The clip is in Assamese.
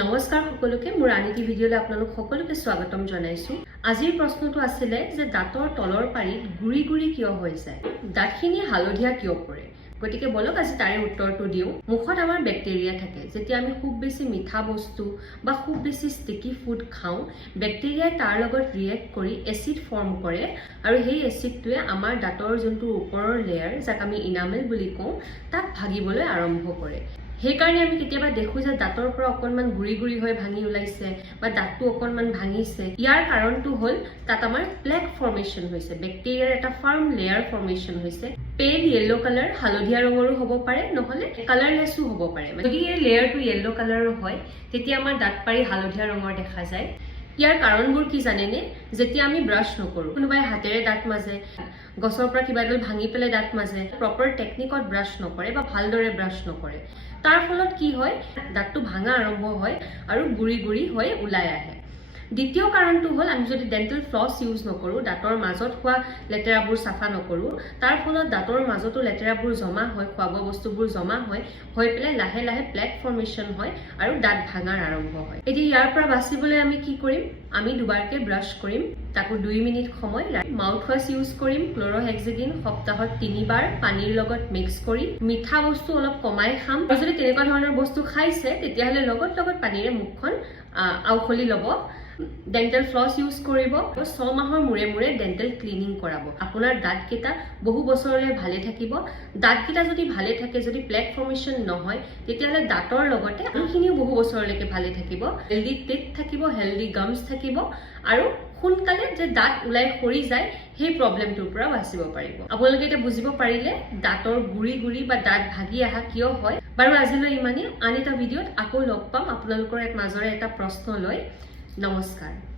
নমস্কাৰ সকলোকে মোৰ আনিটি ভিডিঅ'লৈ আপোনালোক সকলোকে স্বাগতম জনাইছো। আজিৰ প্ৰশ্নটো আছিল যে দাঁতৰ তলৰ পাৰিত গুৰি গুৰি কিয় হৈ যায়, দাঁতখিনি হালধীয়া কিয় পৰে। গতিকে বলক আজি তাৰে উত্তৰটো দিওঁ। মুখত আমাৰ বেক্টেৰিয়া থাকে। যেতিয়া আমি খুব বেছি মিঠা বস্তু বা খুব বেছি ষ্টিকি ফুড খাওঁ, বেক্টেৰিয়াই তাৰ লগত ৰিয়েক্ট কৰি এচিড ফৰ্ম কৰে আৰু সেই এচিডটোৱে আমাৰ দাঁতৰ যোনটো ওপৰৰ লেয়াৰ, যাক আমি ইনামেল বুলি কওঁ, তাক ভাগিবলৈ আৰম্ভ কৰে। সেইকাৰণে আমি কেতিয়াবা দেখো যে দাঁতৰ পৰা অকণমান গুৰি গুৰি হৈ ভাঙি ওলাইছে বা দাঁতটো অকণমান ভাঙিছে। ইয়াৰ কাৰণটো হ'ল তাত আমাৰ প্লেক ফৰ্মেশ্যন হৈছে, বেক্টেৰিয়াৰ এটা ফাৰ্ম লেয়াৰ ফৰ্মেশ্যন হৈছে। পেল য়েল্লো কালাৰ, হালধীয়া ৰঙৰো হ'ব পাৰে, নহ'লে কালাৰলেছো হ'ব পাৰে। যদি এই লেয়াৰটো য়েল্লো কালাৰৰ হয় তেতিয়া আমাৰ দাঁত পাৰি হালধীয়া ৰঙৰ দেখা যায়। ইয়াৰ কাৰণবোৰ কি জানেনে? যেতিয়া আমি ব্ৰাছ নকৰোঁ, কোনোবাই হাতেৰে দাঁত মাজে, গছৰ পৰা কিবা এডাল ভাঙি পেলাই দাঁত মাজে, প্ৰপাৰ টেকনিকত ব্ৰাছ নকৰে বা ভালদৰে ব্ৰাছ নকৰে, তাৰ ফলত কি হয়, দাঁতটো ভাঙা আৰম্ভ হয় আৰু গুৰি গুৰি হৈ ওলাই আহে। দ্বিতীয় কাৰণটো হ'ল আমি যদি ডেণ্টেল ফ্লছ ইউজ নকৰোঁ, দাঁতৰ মাজত হোৱা লেতেৰাবোৰ চাফা নকৰোঁ, তাৰ ফলত দাঁতৰ মাজতো লেতেৰাবোৰ জমা হয়, খোৱা বোৱা বস্তুবোৰ জমা হয়, হৈ পেলাই লাহে লাহে প্লেক ফৰ্মেশ্যন হয় আৰু দাঁত ভাঙাৰ আৰম্ভ হয়। এতিয়া ইয়াৰ পৰা বাচিবলৈ আমি কি কৰিম? আমি দুবাৰকৈ ব্ৰাছ কৰিম, তাকো 2 মিনিট সময়। মাউথ ৱাছ ইউজ কৰিম, ক্ল'ৰহেক্সিডিন সপ্তাহত 3 বাৰ পানীৰ লগত মিক্স কৰি। মিঠা বস্তু অলপ কমাই খাম, আৰু যদি তেনেকুৱা ধৰণৰ বস্তু খাইছে তেতিয়াহ'লে লগত পানীৰে মুখখন আউখলি ল'ব। ডেণ্টেল ফ্লছ ইউজ কৰিব, 6 মাহৰ মূৰে মূৰে ডেণ্টেল ক্লিনিং কৰাব। আপোনাৰ দাঁতকেইটা বহু বছৰলৈ ভালে থাকিব। দাঁতকেইটা যদি ভালে থাকে, যদি প্লেক ফৰ্মেশ্যন নহয়, তেতিয়াহ'লে দাঁতৰ লগতে আনখিনিও বহু বছৰলৈকে ভালে থাকিব। হেল্ডি টিথ থাকিব, হেল্ডি গামছ থাকিব, আৰু সোনকালে যে দাঁত ওলাই সৰি যায় সেই প্ৰব্লেমটোৰ পৰা বাচিব পাৰিব। আপোনালোকে এতিয়া বুজিব পাৰিলে দাঁতৰ গুৰি গুৰি বা দাঁত ভাগি অহা কিয় হয়। বাৰু আজিলৈ ইমানেই। আন এটা ভিডিঅ'ত আকৌ লগ পাম আপোনালোকৰ মাজৰে এটা প্ৰশ্ন লৈ। নমস্কাৰ।